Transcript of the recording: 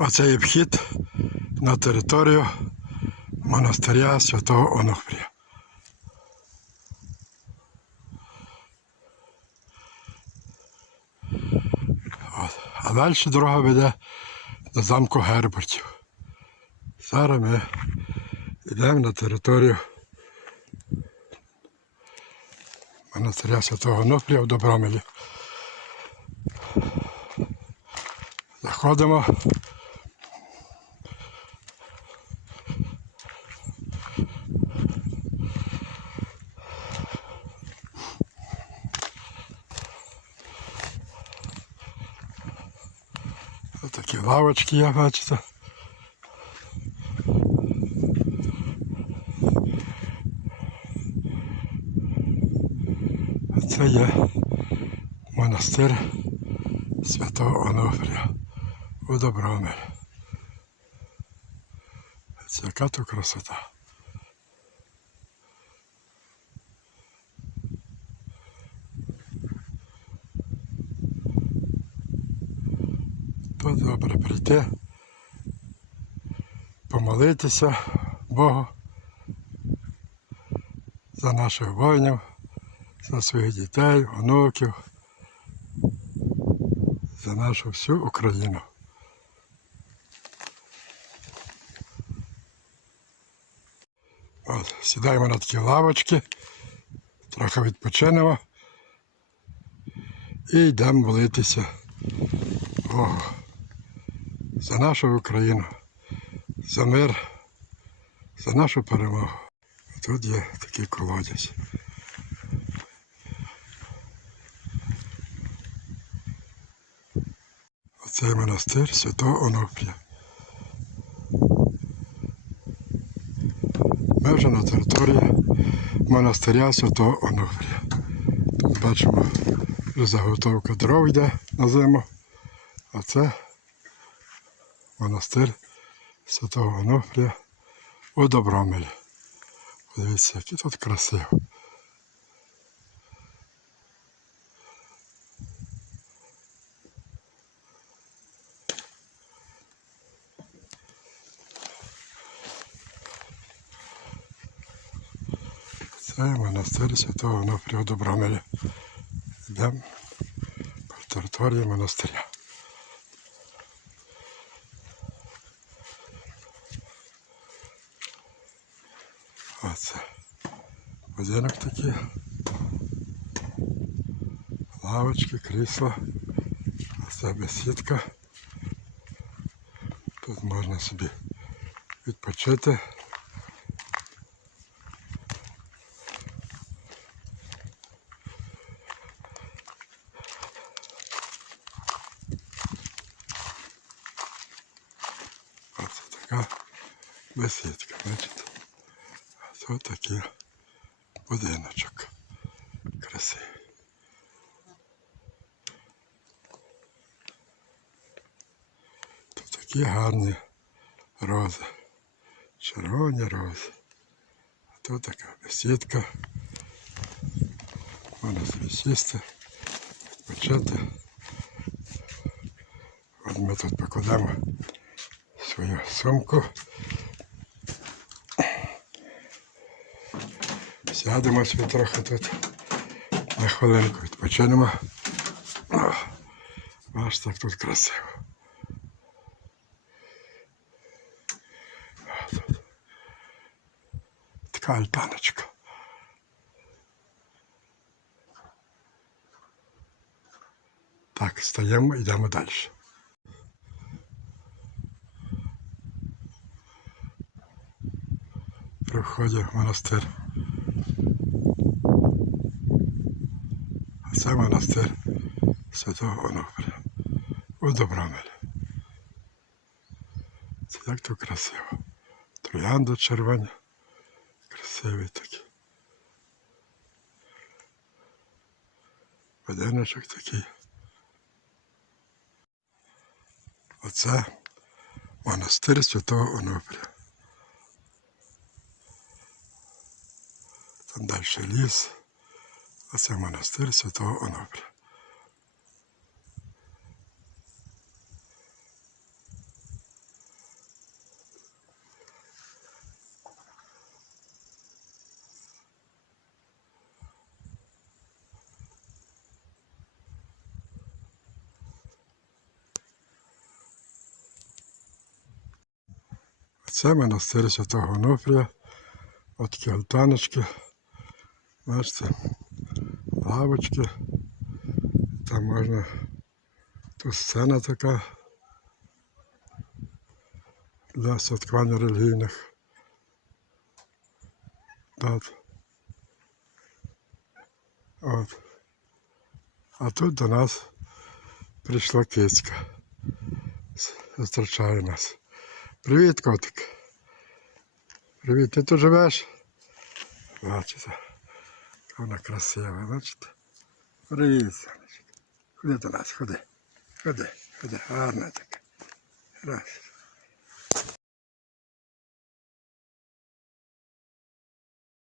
Оце є вхід на територію монастиря Святого Онуфрія. А далі дорога веде до замку Гербертів. Зараз ми йдемо на територію монастиря Святого Онуфрія в Добромелі. Заходимо. Ось такі лавочки є, бачите. Це є монастир Святого Онуфрія у Добромир. Яка тут красота. Тут добре прийти, помолитися Богу за наших воїнів, за своїх дітей, онуків, за нашу всю Україну. От, сідаємо на такі лавочки, трохи відпочинемо і йдемо молитися Богу за нашу Україну, за мир, за нашу перемогу. Тут є такий колодязь. Оцей монастир Святого Онуфрія. Ми вже на території монастиря Святого Онуфрія. Тут бачимо, вже заготовка дров йде на зиму. А це монастир Святого Онуфрія у Добромелі. Подивіться, який тут красиво. Це монастир Святого Онуфрія у Добромелі. Йдемо по території монастиря. Будинок такий. Лавочки, крісла. Оце бесідка. Тут можна собі відпочити. Оце така бесідка, бачите? Тут такий будиночок. Красивий. Тут такі гарні рози. Червоні рози. А тут така бесідка. Можна собі сісти, відпочити. От ми тут покладемо свою сумку. Сядемо собі трохи тут. На хвилинку відпочинемо. Аж так тут красиво. Така альтаночка. Так, стаємо, йдемо далі. В монастир. Це монастир Святого Онуфрія у Добромелі. Це як тут красиво. Троянда червоні. Красивий такий. Будиночок такий. Оце монастир Святого Онуфрія. Там далі ліс. А це монастир Святого Онопля. Це монастир Святого Онуфрія, от кілтаночки. Бачите? Лавочки. Там можна. Тут сцена така для святкування релігійних. дат. От. А тут до нас прийшла кицька. Зустрічає нас. Привіт, котик. Привіт, ти тут живеш? Бачите, вона красива, бачите? Привіт, сонечко. Ходи до нас, ходи. Ходи, ходи, гарна така. Раз.